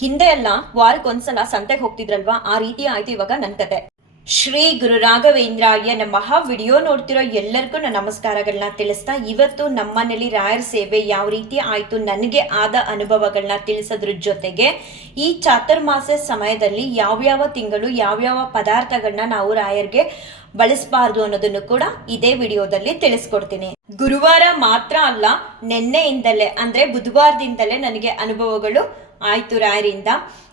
ಹಿಂದೆ ಎಲ್ಲ ವಾರಕ್ಕೊಂದ್ಸಲ ಸಂತೆಗೆ ಹೋಗ್ತಿದ್ರಲ್ವಾ? ಆ ರೀತಿ ಆಯ್ತು ಇವಾಗ ನನ್ನ ಕತೆ. ಶ್ರೀ ಗುರು ರಾಘವೇಂದ್ರಾಯ ಮಹಾ ವಿಡಿಯೋ ನೋಡ್ತಿರೋ ಎಲ್ಲರಿಗೂ ನನ್ನ ನಮಸ್ಕಾರಗಳನ್ನ ತಿಳಿಸ್ತಾ ಇವತ್ತು ನಮ್ಮನೇಲಿ ರಾಯರ್ ಸೇವೆ ಯಾವ ರೀತಿ ಆಯ್ತು, ನನಗೆ ಆದ ಅನುಭವಗಳನ್ನ ತಿಳಿಸೋದ್ರ ಜೊತೆಗೆ ಈ ಚಾತುರ್ಮಾಸ ಸಮಯದಲ್ಲಿ ಯಾವ್ಯಾವ ತಿಂಗಳು, ಯಾವ್ಯಾವ ಪದಾರ್ಥಗಳನ್ನ ನಾವು ರಾಯರ್ಗೆ ಬಳಸಬಾರ್ದು ಅನ್ನೋದನ್ನು ಕೂಡ ಇದೇ ವಿಡಿಯೋದಲ್ಲಿ ತಿಳಿಸ್ಕೊಡ್ತೀನಿ. ಗುರುವಾರ ಮಾತ್ರ ಅಲ್ಲ, ನಿನ್ನೆಯಿಂದಲೇ, ಅಂದ್ರೆ ಬುಧವಾರದಿಂದಲೇ ನನಗೆ ಅನುಭವಗಳು ಆಯ್ತು ರಾಯರಿಂದ.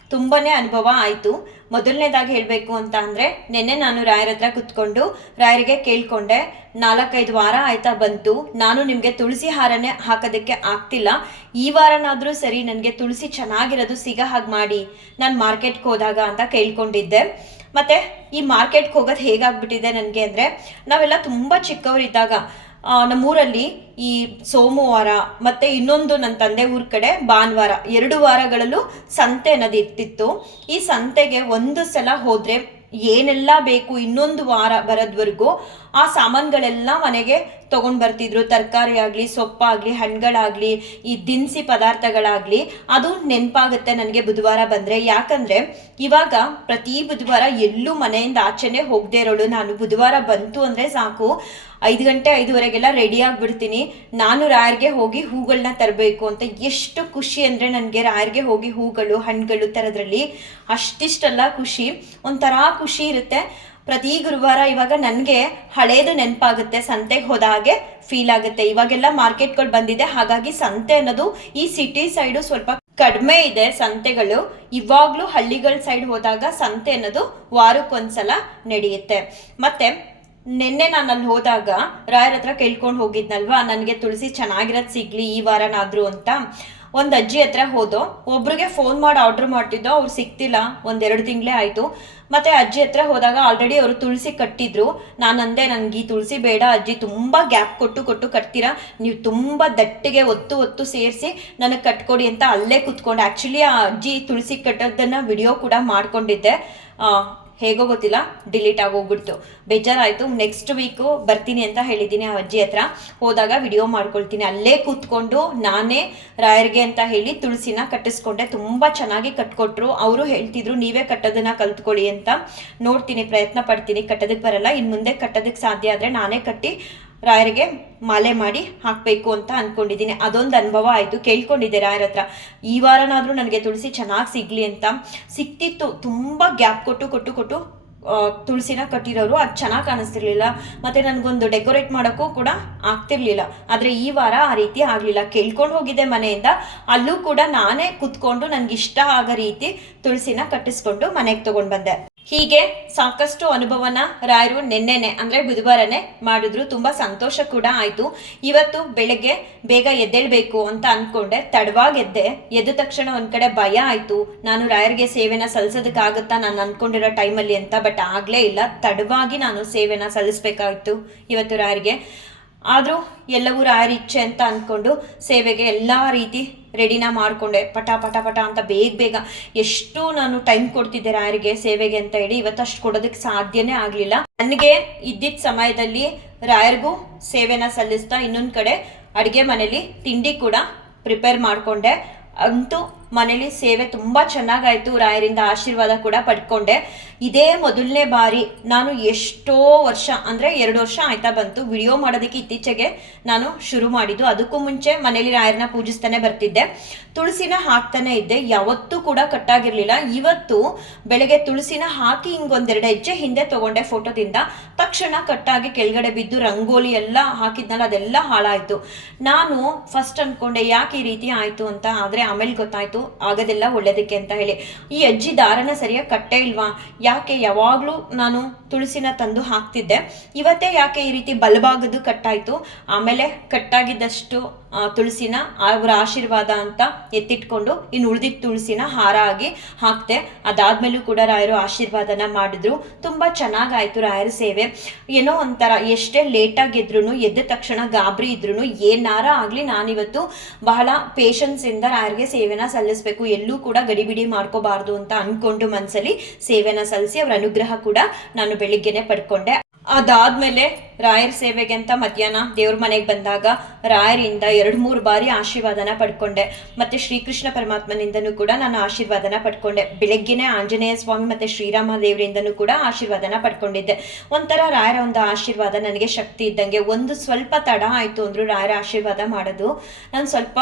ತುಂಬಾನೇ ಅನುಭವ ಆಯಿತು. ಮೊದಲನೇದಾಗಿ ಹೇಳಬೇಕು ಅಂತ ಅಂದರೆ, ನಿನ್ನೆ ನಾನು ರಾಯರ ಹತ್ರ ಕುತ್ಕೊಂಡು ರಾಯರಿಗೆ ಕೇಳ್ಕೊಂಡೆ. ನಾಲ್ಕೈದು ವಾರ ಆಯ್ತಾ ಬಂತು. ನಾನು ನಿಮಗೆ ತುಳಸಿ ಹಾರನೇ ಹಾಕೋದಕ್ಕೆ ಆಗ್ತಿಲ್ಲ. ಈ ವಾರನಾದರೂ ಸರಿ ನನಗೆ ತುಳಸಿ ಚೆನ್ನಾಗಿರೋದು ಸಿಗ ಹಾಗೆ ಮಾಡಿ. ನಾನು ಮಾರ್ಕೆಟ್ಗೆ ಹೋದಾಗ ಅಂತ ಕೇಳ್ಕೊಂಡಿದ್ದೆ. ಮತ್ತೆ ಈ ಮಾರ್ಕೆಟ್ಗೆ ಹೋಗೋದು ಹೇಗಾಗ್ಬಿಟ್ಟಿದೆ ನನಗೆ ಅಂದರೆ, ನಾವೆಲ್ಲ ತುಂಬ ಚಿಕ್ಕವರಿದ್ದಾಗ ನಮ್ಮೂರಲ್ಲಿ ಈ ಸೋಮವಾರ ಮತ್ತೆ ಇನ್ನೊಂದು ನನ್ನ ತಂದೆ ಊರ ಕಡೆ ಭಾನುವಾರ. ಎರಡು ವಾರಗಳಲ್ಲೂ ಸಂತೆ ಅನ್ನೋದು ಇರ್ತಿತ್ತು ಈ ಸಂತೆಗೆ ಒಂದು ಸಲ ಹೋದ್ರೆ ಏನೆಲ್ಲ ಬೇಕು ಇನ್ನೊಂದು ವಾರ ಬರೋದ್ವರೆಗೂ ಆ ಸಾಮಾನುಗಳೆಲ್ಲ ಮನೆಗೆ ತಗೊಂಡ್ ಬರ್ತಿದ್ರು. ತರಕಾರಿ ಆಗಲಿ, ಸೊಪ್ಪಾಗಲಿ ಹಣ್ಣುಗಳಾಗಲಿ ಈ ದಿನಸಿ ಪದಾರ್ಥಗಳಾಗಲಿ, ಅದು ನೆನಪಾಗುತ್ತೆ ನನಗೆ ಬುಧವಾರ ಬಂದರೆ. ಯಾಕಂದರೆ ಇವಾಗ ಪ್ರತಿ ಬುಧವಾರ ಎಲ್ಲೂ ಮನೆಯಿಂದ ಆಚೆನೆ ಹೋಗದೆ ಇರೋಳು. ನಾನು ಬುಧವಾರ ಬಂತು ಅಂದರೆ ಸಾಕು, ಐದು ಗಂಟೆ ಐದುವರೆಗೆಲ್ಲ ರೆಡಿ ಆಗಿಬಿಡ್ತೀನಿ. ನಾನು ರಾಯರ್ಗೆ ಹೋಗಿ ಹೂಗಳನ್ನ ತರಬೇಕು ಅಂತ ಎಷ್ಟು ಖುಷಿ ಅಂದರೆ ನನಗೆ ರಾಯರ್ಗೆ ಹೋಗಿ ಹೂಗಳು ಹಣ್ಣುಗಳು ತರೋದ್ರಲ್ಲಿ ಅಷ್ಟಿಷ್ಟೆಲ್ಲ ಖುಷಿ. ಒಂಥರ ಖುಷಿ ಇರುತ್ತೆ. ಪ್ರತಿ ಗುರುವಾರ ಇವಾಗ ನನಗೆ ಹಳೇದು ನೆನಪಾಗುತ್ತೆ, ಸಂತೆಗೆ ಹೋದ ಹಾಗೆ ಫೀಲ್ ಆಗುತ್ತೆ. ಇವಾಗೆಲ್ಲ ಮಾರ್ಕೆಟ್ಗಳು ಬಂದಿದೆ, ಹಾಗಾಗಿ ಸಂತೆ ಅನ್ನೋದು ಈ ಸಿಟಿ ಸೈಡು ಸ್ವಲ್ಪ ಕಡಿಮೆ ಇದೆ ಸಂತೆಗಳು. ಇವಾಗಲೂ ಹಳ್ಳಿಗಳ ಸೈಡ್ ಹೋದಾಗ ಸಂತೆ ಅನ್ನೋದು ವಾರಕ್ಕೊಂದ್ಸಲ ನಡೆಯುತ್ತೆ. ಮತ್ತೆ ನಿನ್ನೆ ನಾನು ಅಲ್ಲಿ ಹೋದಾಗ ರಾಯರ ಹತ್ರ ಕೇಳ್ಕೊಂಡು ಹೋಗಿದ್ನಲ್ವಾ, ನನಗೆ ತುಳಸಿ ಚೆನ್ನಾಗಿರೋದು ಸಿಗ್ಲಿ, ಈ ವಾರನಾದರೂ ಅಂತ. ಒಂದು ಅಜ್ಜಿ ಹತ್ರ ಹೋದೋ, ಒಬ್ರಿಗೆ ಫೋನ್ ಮಾಡಿ ಆರ್ಡರ್ ಮಾಡ್ತಿದ್ದೋ, ಅವ್ರು ಸಿಕ್ತಿಲ್ಲ. ಒಂದೆರಡು ತಿಂಗಳೇ ಆಯಿತು. ಮತ್ತೆ ಅಜ್ಜಿ ಹತ್ರ ಹೋದಾಗ ಆಲ್ರೆಡಿ ಅವರು ತುಳಸಿ ಕಟ್ಟಿದ್ರು. ನಾನು ಅಂದೆ ನನಗೆ ಈ ತುಳಸಿ ಬೇಡ ಅಜ್ಜಿ, ತುಂಬ ಗ್ಯಾಪ್ ಕೊಟ್ಟು ಕೊಟ್ಟು ಕಟ್ತೀರಾ? ನೀವು ತುಂಬ ದಟ್ಟಿಗೆ ಒತ್ತು ಒತ್ತು ಸೇರಿಸಿ ನನಗೆ ಕಟ್ಕೊಡಿ ಅಂತ ಅಲ್ಲೇ ಕುತ್ಕೊಂಡು. ಆ್ಯಕ್ಚುಲಿ ಆ ಅಜ್ಜಿ ತುಳಸಿ ಕಟ್ಟೋದನ್ನು ವಿಡಿಯೋ ಕೂಡ ಮಾಡ್ಕೊಂಡಿದ್ದೆ. ಹೇಗೋ ಗೊತ್ತಿಲ್ಲ ಡಿಲೀಟ್ ಆಗೋಗ್ಬಿಡ್ತು. ಬೇಜಾರಾಯಿತು. ನೆಕ್ಸ್ಟ್ ವೀಕು ಬರ್ತೀನಿ ಅಂತ ಹೇಳಿದ್ದೀನಿ ಆ ಅಜ್ಜಿ ಹತ್ರ. ಹೋದಾಗ ವಿಡಿಯೋ ಮಾಡ್ಕೊಳ್ತೀನಿ. ಅಲ್ಲೇ ಕೂತ್ಕೊಂಡು ನಾನೇ ರಾಯರ್ಗೆ ಅಂತ ಹೇಳಿ ತುಳಸಿನ ಕಟ್ಟಿಸ್ಕೊಂಡೆ. ತುಂಬ ಚೆನ್ನಾಗಿ ಕಟ್ಕೊಟ್ರು. ಅವರು ಹೇಳ್ತಿದ್ರು, ನೀವೇ ಕಟ್ಟೋದನ್ನ ಕಲ್ತ್ಕೊಳ್ಳಿ ಅಂತ. ನೋಡ್ತೀನಿ, ಪ್ರಯತ್ನ ಪಡ್ತೀನಿ. ಕಟ್ಟೋದಕ್ಕೆ ಬರಲ್ಲ. ಇನ್ನು ಮುಂದೆ ಕಟ್ಟೋದಕ್ಕೆ ಸಾಧ್ಯ ಆದರೆ ನಾನೇ ಕಟ್ಟಿ ರಾಯರಿಗೆ ಮಾಲೆ ಮಾಡಿ ಹಾಕಬೇಕು ಅಂತ ಅಂದ್ಕೊಂಡಿದ್ದೀನಿ ಅದೊಂದು ಅನುಭವ ಆಯಿತು. ಕೇಳ್ಕೊಂಡಿದ್ದೆ ರಾಯರ ಹತ್ರ. ಈ ವಾರನಾದರೂ ನನಗೆ ತುಳಸಿ ಚೆನ್ನಾಗಿ ಸಿಗಲಿ ಅಂತ. ಸಿಕ್ತಿತ್ತು. ತುಂಬ ಗ್ಯಾಪ್ ಕೊಟ್ಟು ಕೊಟ್ಟು ಕೊಟ್ಟು ತುಳಸಿನ ಕಟ್ಟಿರೋರು. ಅದು ಚೆನ್ನಾಗಿ ಕಾಣಿಸ್ತಿರ್ಲಿಲ್ಲ. ಮತ್ತು ನನಗೊಂದು ಡೆಕೋರೇಟ್ ಮಾಡೋಕ್ಕೂ ಕೂಡ ಆಗ್ತಿರ್ಲಿಲ್ಲ. ಆದರೆ ಈ ವಾರ ಆ ರೀತಿ ಆಗಲಿಲ್ಲ. ಕೇಳ್ಕೊಂಡು ಹೋಗಿದ್ದೆ ಮನೆಯಿಂದ. ಅಲ್ಲೂ ಕೂಡ ನಾನೇ ಕುತ್ಕೊಂಡು ನನಗೆ ಇಷ್ಟ ಆಗೋ ರೀತಿ ತುಳಸಿನ ಕಟ್ಟಿಸ್ಕೊಂಡು ಮನೆಗೆ ತೊಗೊಂಡು ಬಂದೆ. ಹೀಗೆ ಸಾಕಷ್ಟು ಅನುಭವನ ರಾಯರು ನಿನ್ನೆನೆ, ಅಂದ್ರೆ ಬುಧವಾರನೇ ಮಾಡಿದ್ರು. ತುಂಬಾ ಸಂತೋಷ ಕೂಡ ಆಯಿತು. ಇವತ್ತು ಬೆಳಗ್ಗೆ ಬೇಗ ಎದ್ದೇಳ್ಬೇಕು ಅಂತ ಅನ್ಕೊಂಡೆ. ತಡವಾಗಿ ಎದ್ದೆ. ಎದ್ದ ತಕ್ಷಣ ಒಂದು ಕಡೆ ಭಯ ಆಯಿತು. ನಾನು ರಾಯರ್ಗೆ ಸೇವೆನ ಸಲ್ಲಿಸೋದಕ್ಕಾಗುತ್ತಾ ನಾನು ಅನ್ಕೊಂಡಿರೋ ಟೈಮಲ್ಲಿ ಅಂತ, ಬಟ್ ಆಗಲೇ ಇಲ್ಲ. ತಡವಾಗಿ ನಾನು ಸೇವೆನ ಸಲ್ಲಿಸ್ಬೇಕಾಯ್ತು ಇವತ್ತು ರಾಯರ್ಗೆ. ಆದರೂ ಎಲ್ಲವೂ ರಾಯರ ಇಚ್ಛೆ ಅಂತ ಅಂದ್ಕೊಂಡು ಸೇವೆಗೆ ಎಲ್ಲ ರೀತಿ ರೆಡಿನ ಮಾಡಿಕೊಂಡೆ. ಪಟ ಪಟ ಪಟ ಅಂತ ಬೇಗ ಬೇಗ ಎಷ್ಟು ನಾನು ಟೈಮ್ ಕೊಡ್ತಿದ್ದೆ ರಾಯರಿಗೆ ಸೇವೆಗೆ ಅಂತ ಹೇಳಿ ಇವತ್ತಷ್ಟು ಕೊಡೋದಕ್ಕೆ ಸಾಧ್ಯನೇ ಆಗಲಿಲ್ಲ. ನನಗೆ ಇದ್ದಿದ್ದ ಸಮಯದಲ್ಲಿ ರಾಯರಿಗೂ ಸೇವೆನ ಸಲ್ಲಿಸ್ತಾ ಇನ್ನೊಂದು ಕಡೆ ಅಡುಗೆ ಮನೇಲಿ ತಿಂಡಿ ಕೂಡ ಪ್ರಿಪೇರ್ ಮಾಡಿಕೊಂಡೆ. ಅಂತೂ ಮನೇಲಿ ಸೇವೆ ತುಂಬ ಚೆನ್ನಾಗಾಯ್ತು. ರಾಯರಿಂದ ಆಶೀರ್ವಾದ ಕೂಡ ಪಡ್ಕೊಂಡೆ. ಇದೇ ಮೊದಲನೇ ಬಾರಿ ನಾನು ಎಷ್ಟೋ ವರ್ಷ, ಅಂದರೆ ಎರಡು ವರ್ಷ ಆಯ್ತಾ ಬಂತು ವಿಡಿಯೋ ಮಾಡೋದಕ್ಕೆ ಇತ್ತೀಚೆಗೆ ನಾನು ಶುರು ಮಾಡಿದ್ದು. ಅದಕ್ಕೂ ಮುಂಚೆ ಮನೇಲಿ ರಾಯರನ್ನ ಪೂಜಿಸ್ತಾನೆ ಬರ್ತಿದ್ದೆ. ತುಳಸಿನ ಹಾಕ್ತಾನೆ ಇದ್ದೆ. ಯಾವತ್ತೂ ಕೂಡ ಕಟ್ಟಾಗಿರ್ಲಿಲ್ಲ. ಇವತ್ತು ಬೆಳಗ್ಗೆ ತುಳಸಿನ ಹಾಕಿ ಹಿಂಗೊಂದೆರಡು ಹೆಜ್ಜೆ ಹಿಂದೆ ತಗೊಂಡೆ ಫೋಟೋದಿಂದ. ತಕ್ಷಣ ಕಟ್ಟಾಗಿ ಕೆಳಗಡೆ ಬಿದ್ದು ರಂಗೋಲಿ ಎಲ್ಲ ಹಾಕಿದ್ನಲ್ಲ, ಅದೆಲ್ಲ ಹಾಳಾಯ್ತು. ನಾನು ಫಸ್ಟ್ ಅನ್ಕೊಂಡೆ, ಯಾಕೆ ಈ ರೀತಿ ಆಯ್ತು ಅಂತ. ಆದ್ರೆ ಆಮೇಲೆ ಗೊತ್ತಾಯ್ತು. ಆಗೋದೆಲ್ಲ, ಒಳ್ಳೇದಕ್ಕೆ ಅಂತ ಹೇಳಿ. ಈ ಅಜ್ಜಿ ದಾರನ ಸರಿಯಾಗಿ ಕಟ್ಟೇ ಇಲ್ವಾ? ಯಾಕೆ ಯಾವಾಗಲೂ ನಾನು ತುಳಸಿನ ತಂದು ಹಾಕ್ತಿದ್ದೆ. ಇವತ್ತೇ ಯಾಕೆ ಈ ರೀತಿ ಬಲಭಾಗದ್ದು ಕಟ್ಟಾಯ್ತು? ಆಮೇಲೆ ಕಟ್ಟಾಗಿದ್ದಷ್ಟು ತುಳಸಿನ ಅವರ ಆಶೀರ್ವಾದ ಅಂತ ಎತ್ತಿಟ್ಕೊಂಡು ಇನ್ನು ಉಳಿದಿದ್ದ ತುಳಸಿನ ಹಾರ ಆಗಿ ಹಾಕ್ತೆ. ಅದಾದ್ಮೇಲೂ ಕೂಡ ರಾಯರು ಆಶೀರ್ವಾದನ ಮಾಡಿದ್ರು. ತುಂಬಾ ಚೆನ್ನಾಗಾಯ್ತು ರಾಯರ ಸೇವೆ. ಏನೋ ಒಂಥರ ಎಷ್ಟೇ ಲೇಟಾಗಿ ಇದ್ರು ಎದ್ದ ತಕ್ಷಣ ಗಾಬರಿ ಇದ್ರು ಏನಾರ ಆಗಲಿ ನಾನಿವತ್ತು ಬಹಳ ಪೇಷನ್ಸ್ ಇಂದ ರಾಯರಿಗೆ ಸೇವೆನ ಸಲ್ಲಿಸಬೇಕು. ಎಲ್ಲೂ ಕೂಡ ಗಡಿಬಿಡಿ ಮಾಡ್ಕೋಬಾರ್ದು ಅಂತ ಅಂದ್ಕೊಂಡು ಮನಸ್ಸಲ್ಲಿ ಸೇವೆನ ಸಲ್ಲಿಸಿ ಅವರ ಅನುಗ್ರಹ ಕೂಡ ನಾನು ಬೆಳಿಗ್ಗೆನೆ ಪಡ್ಕೊಂಡೆ. ಅದಾದ್ಮೇಲೆ ರಾಯರ ಸೇವೆಗೆ ಅಂತ ಮಧ್ಯಾಹ್ನ ದೇವ್ರ ಮನೆಗೆ ಬಂದಾಗ ರಾಯರಿಂದ ಎರಡು ಮೂರು ಬಾರಿ ಆಶೀರ್ವಾದನ ಪಡ್ಕೊಂಡೆ. ಮತ್ತೆ ಶ್ರೀಕೃಷ್ಣ ಪರಮಾತ್ಮನಿಂದನೂ ಕೂಡ ನಾನು ಆಶೀರ್ವಾದನ ಪಡ್ಕೊಂಡೆ. ಬೆಳಗ್ಗೆನೆ ಆಂಜನೇಯ ಸ್ವಾಮಿ ಮತ್ತೆ ಶ್ರೀರಾಮ ದೇವರಿಂದನೂ ಕೂಡ ಆಶೀರ್ವಾದನ ಪಡ್ಕೊಂಡಿದ್ದೆ. ಒಂಥರ ರಾಯರ ಒಂದು ಆಶೀರ್ವಾದ ನನಗೆ ಶಕ್ತಿ ಇದ್ದಂಗೆ. ಒಂದು ಸ್ವಲ್ಪ ತಡ ಆಯಿತು ಅಂದ್ರು ರಾಯರ ಆಶೀರ್ವಾದ ಮಾಡೋದು. ನಾನು ಸ್ವಲ್ಪ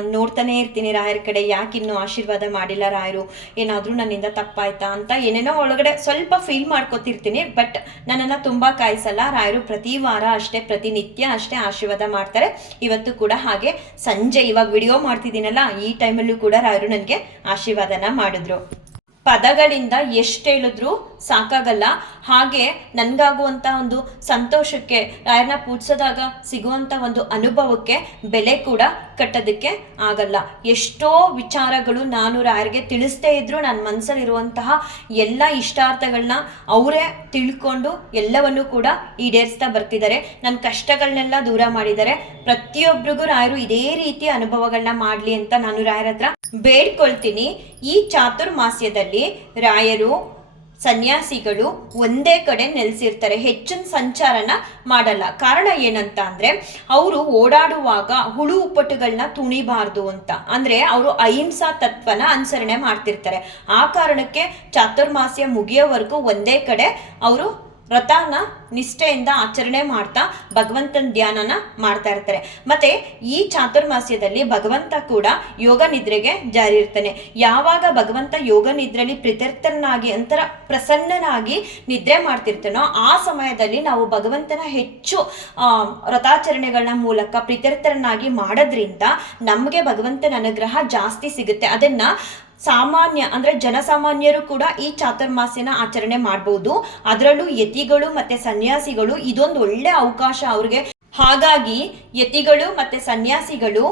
ನೋಡ್ತಾನೆ ಇರ್ತೀನಿ ರಾಯರ ಕಡೆ. ಯಾಕೆ ಇನ್ನೂ ಆಶೀರ್ವಾದ ಮಾಡಿಲ್ಲ ರಾಯರು? ಏನಾದರೂ ನನ್ನಿಂದ ತಪ್ಪಾಯ್ತಾ ಅಂತ ಏನೇನೋ ಒಳಗಡೆ ಸ್ವಲ್ಪ ಫೀಲ್ ಮಾಡ್ಕೊತಿರ್ತೀನಿ. ಬಟ್ ನನ್ನನ್ನು ತುಂಬ ಕಾಯಿಸಲ್ಲ. ರಾಯರು ಪ್ರತಿ ವಾರ ಅಷ್ಟೇ ಪ್ರತಿನಿತ್ಯ ಅಷ್ಟೇ ಆಶೀರ್ವಾದ ಮಾಡ್ತಾರೆ. ಇವತ್ತು ಕೂಡ ಹಾಗೆ ಸಂಜೆ ಇವಾಗ ವಿಡಿಯೋ ಮಾಡ್ತಿದ್ದೀನಲ್ಲ, ಈ ಟೈಮಲ್ಲೂ ಕೂಡ ಅವರು ನನಗೆ ಆಶೀರ್ವಾದನ ಮಾಡಿದ್ರು. ಪದಗಳಿಂದ ಎಷ್ಟು ಹೇಳಿದ್ರು? ಸಾಕಾಗಲ್ಲ. ಹಾಗೆ ನನಗಾಗುವಂಥ ಒಂದು ಸಂತೋಷಕ್ಕೆ, ರಾಯರನ್ನ ಪೂಜಿಸಿದಾಗ ಸಿಗುವಂತ ಒಂದು ಅನುಭವಕ್ಕೆ ಬೆಲೆ ಕೂಡ ಕಟ್ಟೋದಕ್ಕೆ ಆಗಲ್ಲ. ಎಷ್ಟೋ ವಿಚಾರಗಳು ನಾನು ರಾಯರಿಗೆ ತಿಳಿಸ್ತೇ ಇದ್ರು ನನ್ನ ಮನಸ್ಸಲ್ಲಿರುವಂತಹ ಎಲ್ಲ ಇಷ್ಟಾರ್ಥಗಳನ್ನ ಅವರೇ ತಿಳ್ಕೊಂಡು ಎಲ್ಲವನ್ನೂ ಕೂಡ ಈಡೇರಿಸ್ತಾ ಬರ್ತಿದ್ದಾರೆ. ನನ್ನ ಕಷ್ಟಗಳನ್ನೆಲ್ಲ ದೂರ ಮಾಡಿದ್ದಾರೆ. ಪ್ರತಿಯೊಬ್ಬರಿಗೂ ರಾಯರು ಇದೇ ರೀತಿ ಅನುಭವಗಳನ್ನ ಮಾಡಲಿ ಅಂತ ನಾನು ರಾಯರ ಹತ್ರ ಬೇಡ್ಕೊಳ್ತೀನಿ. ಈ ಚಾತುರ್ಮಾಸ್ಯದಲ್ಲಿ ರಾಯರು ಸನ್ಯಾಸಿಗಳು ಒಂದೇ ಕಡೆ ನೆಲೆಸಿರ್ತಾರೆ. ಹೆಚ್ಚಿನ ಸಂಚಾರನ ಮಾಡಲ್ಲ. ಕಾರಣ ಏನಂತ ಅಂದ್ರೆ, ಅವರು ಓಡಾಡುವಾಗ ಹುಳು ಉಪ್ಪಟುಗಳನ್ನ ತುಣಿಬಾರ್ದು ಅಂತ. ಅಂದ್ರೆ ಅವರು ಅಹಿಂಸಾ ತತ್ವನ ಅನುಸರಣೆ ಮಾಡ್ತಿರ್ತಾರೆ. ಆ ಕಾರಣಕ್ಕೆ ಚಾತುರ್ಮಾಸ್ಯ ಮುಗಿಯೋವರೆಗೂ ಒಂದೇ ಕಡೆ ಅವರು ವ್ರತನ ನಿಷ್ಠೆಯಿಂದ ಆಚರಣೆ ಮಾಡ್ತಾ ಭಗವಂತನ ಧ್ಯಾನನ ಮಾಡ್ತಾ ಇರ್ತಾರೆ. ಮತ್ತೆ ಈ ಚಾತುರ್ಮಾಸ್ಯದಲ್ಲಿ ಭಗವಂತ ಕೂಡ ಯೋಗ ನಿದ್ರೆಗೆ ಜಾರಿ ಇರ್ತಾನೆ. ಯಾವಾಗ ಭಗವಂತ ಯೋಗ ನಿದ್ರೆಯಲ್ಲಿ ಪ್ರಿತರ್ಥನಾಗಿ ಅಂತರ ಪ್ರಸನ್ನನಾಗಿ ನಿದ್ರೆ ಮಾಡ್ತಿರ್ತಾನೋ ಆ ಸಮಯದಲ್ಲಿ ನಾವು ಭಗವಂತನ ಹೆಚ್ಚು ವ್ರತಾಚರಣೆಗಳ ಮೂಲಕ ಪ್ರೀತ್ಯರ್ಥರನ್ನಾಗಿ ಮಾಡೋದ್ರಿಂದ ನಮಗೆ ಭಗವಂತನ ಅನುಗ್ರಹ ಜಾಸ್ತಿ ಸಿಗುತ್ತೆ. ಅದನ್ನ ಸಾಮಾನ್ಯ, ಅಂದ್ರೆ ಜನಸಾಮಾನ್ಯರು ಕೂಡ ಈ ಚಾತುರ್ಮಾಸ್ಯನ ಆಚರಣೆ ಮಾಡಬಹುದು ಅದರಲ್ಲೂ ಯತಿಗಳು ಮತ್ತೆ ಸನ್ಯಾಸಿಗಳು ಇದೊಂದು ಒಳ್ಳೆ ಅವಕಾಶ ಅವ್ರಿಗೆ. ಹಾಗಾಗಿ ಯತಿಗಳು ಮತ್ತೆ ಸನ್ಯಾಸಿಗಳು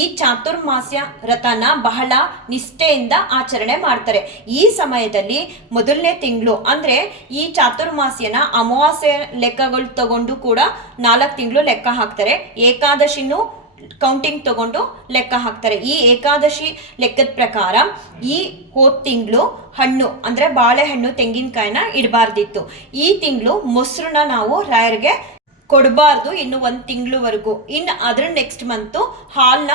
ಈ ಚಾತುರ್ಮಾಸ್ಯ ವ್ರತನ ಬಹಳ ನಿಷ್ಠೆಯಿಂದ ಆಚರಣೆ ಮಾಡ್ತಾರೆ. ಈ ಸಮಯದಲ್ಲಿ ಮೊದಲನೇ ತಿಂಗಳು, ಅಂದ್ರೆ ಈ ಚಾತುರ್ಮಾಸ್ಯನ ಅಮಾವಾಸ್ಯೆ ಲೆಕ್ಕಗಳು ತಗೊಂಡು ಕೂಡ ನಾಲ್ಕು ತಿಂಗಳು ಲೆಕ್ಕ ಹಾಕ್ತಾರೆ. ಏಕಾದಶಿನೂ ಕೌಂಟಿಂಗ್ ತಗೊಂಡು ಲೆಕ್ಕ ಹಾಕ್ತಾರೆ. ಈ ಏಕಾದಶಿ ಲೆಕ್ಕದ ಪ್ರಕಾರ ಈ ಹೋದ ತಿಂಗಳು ಹಣ್ಣು, ಅಂದ್ರೆ ಬಾಳೆಹಣ್ಣು, ತೆಂಗಿನಕಾಯಿನ ಇಡಬಾರ್ದಿತ್ತು. ಈ ತಿಂಗಳು ಮೊಸರನ್ನ ನಾವು ರಾಯರಿಗೆ ಕೊಡಬಾರ್ದು ಇನ್ನು ಒಂದು ತಿಂಗಳವರೆಗೂ. ಇನ್ನು ಅದ್ರ ನೆಕ್ಸ್ಟ್ ಮಂತು ಹಾಲ್ನ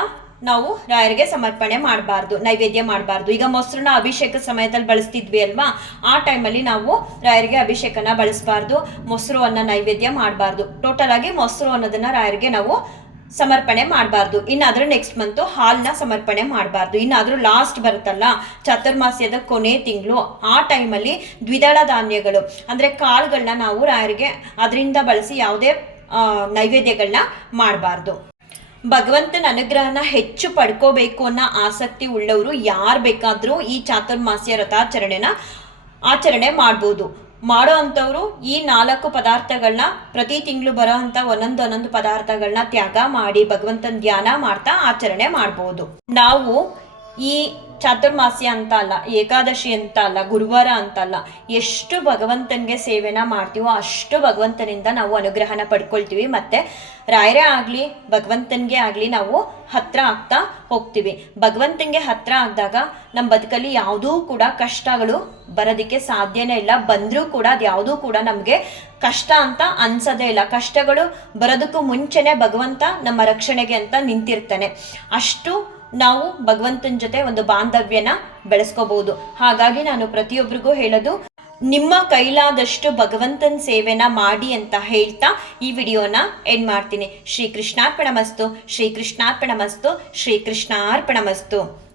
ನಾವು ರಾಯರಿಗೆ ಸಮರ್ಪಣೆ ಮಾಡಬಾರ್ದು, ನೈವೇದ್ಯ ಮಾಡಬಾರ್ದು. ಈಗ ಮೊಸರನ್ನ ಅಭಿಷೇಕ ಸಮಯದಲ್ಲಿ ಬಳಸ್ತಿದ್ವಿ ಅಲ್ವಾ? ಆ ಟೈಮಲ್ಲಿ ನಾವು ರಾಯರಿಗೆ ಅಭಿಷೇಕನ ಬಳಸಬಾರ್ದು, ಮೊಸರು ಅನ್ನ ನೈವೇದ್ಯ ಮಾಡಬಾರ್ದು. ಟೋಟಲ್ ಆಗಿ ಮೊಸರು ಅನ್ನೋದನ್ನ ರಾಯರಿಗೆ ನಾವು ಸಮರ್ಪಣೆ ಮಾಡಬಾರ್ದು. ಇನ್ನಾದ್ರೂ ನೆಕ್ಸ್ಟ್ ಮಂತು ಹಾಲ್ನ ಸಮರ್ಪಣೆ ಮಾಡಬಾರ್ದು. ಇನ್ನಾದ್ರೂ ಲಾಸ್ಟ್ ಬರುತ್ತಲ್ಲ, ಚಾತುರ್ಮಾಸ್ಯದ ಕೊನೆ ತಿಂಗಳು, ಆ ಟೈಮಲ್ಲಿ ದ್ವಿದಳ ಧಾನ್ಯಗಳು. ಅಂದ್ರೆ ಕಾಳುಗಳನ್ನ ನಾವು ರಾಯರಿಗೆ ಅದರಿಂದ ಬಳಸಿ ಯಾವುದೇ ನೈವೇದ್ಯಗಳನ್ನ ಮಾಡಬಾರ್ದು. ಭಗವಂತನ ಅನುಗ್ರಹನ ಹೆಚ್ಚು ಪಡ್ಕೋಬೇಕು ಅನ್ನೋ ಆಸಕ್ತಿ ಉಳ್ಳವರು ಯಾರು ಬೇಕಾದರೂ ಈ ಚಾತುರ್ಮಾಸ್ಯ ರಥಾಚರಣೆನ ಆಚರಣೆ ಮಾಡ್ಬೋದು. ಮಾಡೋ ಅಂಥವ್ರು ಈ ನಾಲ್ಕು ಪದಾರ್ಥಗಳನ್ನ ಪ್ರತಿ ತಿಂಗಳು ಬರೋ ಅಂಥ ಒಂದೊಂದು ಒಂದೊಂದು ಪದಾರ್ಥಗಳನ್ನ ತ್ಯಾಗ ಮಾಡಿ ಭಗವಂತನ ಧ್ಯಾನ ಮಾಡ್ತಾ ಆಚರಣೆ ಮಾಡ್ಬೋದು. ನಾವು ಈ ಚಾತುರ್ಮಾಸ್ಯ ಅಂತ ಅಲ್ಲ, ಏಕಾದಶಿ ಅಂತ ಅಲ್ಲ, ಗುರುವಾರ ಅಂತ ಅಲ್ಲ, ಎಷ್ಟು ಭಗವಂತನಿಗೆ ಸೇವೆನ ಮಾಡ್ತೀವೋ ಅಷ್ಟು ಭಗವಂತನಿಂದ ನಾವು ಅನುಗ್ರಹನ ಪಡ್ಕೊಳ್ತೀವಿ. ಮತ್ತೆ ರಾಯರೇ ಆಗಲಿ, ಭಗವಂತನಿಗೆ ಆಗಲಿ ನಾವು ಹತ್ರ ಆಗ್ತಾ ಹೋಗ್ತೀವಿ. ಭಗವಂತನಿಗೆ ಹತ್ರ ಆದಾಗ ನಮ್ಮ ಬದುಕಲ್ಲಿ ಯಾವುದೂ ಕೂಡ ಕಷ್ಟಗಳು ಬರೋದಕ್ಕೆ ಸಾಧ್ಯನೇ ಇಲ್ಲ. ಬಂದರೂ ಕೂಡ ಅದು ಯಾವುದೂ ಕೂಡ ನಮಗೆ ಕಷ್ಟ ಅಂತ ಅನ್ಸೋದೇ ಇಲ್ಲ. ಕಷ್ಟಗಳು ಬರೋದಕ್ಕೂ ಮುಂಚೆನೆ ಭಗವಂತ ನಮ್ಮ ರಕ್ಷಣೆಗೆ ಅಂತ ನಿಂತಿರ್ತಾನೆ. ಅಷ್ಟು ನಾವು ಭಗವಂತನ ಜೊತೆ ಒಂದು ಬಾಂಧವ್ಯನ ಬೆಳೆಸ್ಕೋಬಹುದು. ಹಾಗಾಗಿ ನಾನು ಪ್ರತಿಯೊಬ್ಬರಿಗೂ ಹೇಳೋದು, ನಿಮ್ಮ ಕೈಲಾದಷ್ಟು ಭಗವಂತನ ಸೇವೆನ ಮಾಡಿ ಅಂತ ಹೇಳ್ತಾ ಈ ವಿಡಿಯೋನ ಎಂಡ್ ಮಾಡ್ತೀನಿ. ಶ್ರೀ ಕೃಷ್ಣಾರ್ಪಣ ಮಸ್ತು ಶ್ರೀ ಕೃಷ್ಣಾರ್ಪಣ ಮಸ್ತು ಶ್ರೀ ಕೃಷ್ಣಾರ್ಪಣ ಮಸ್ತು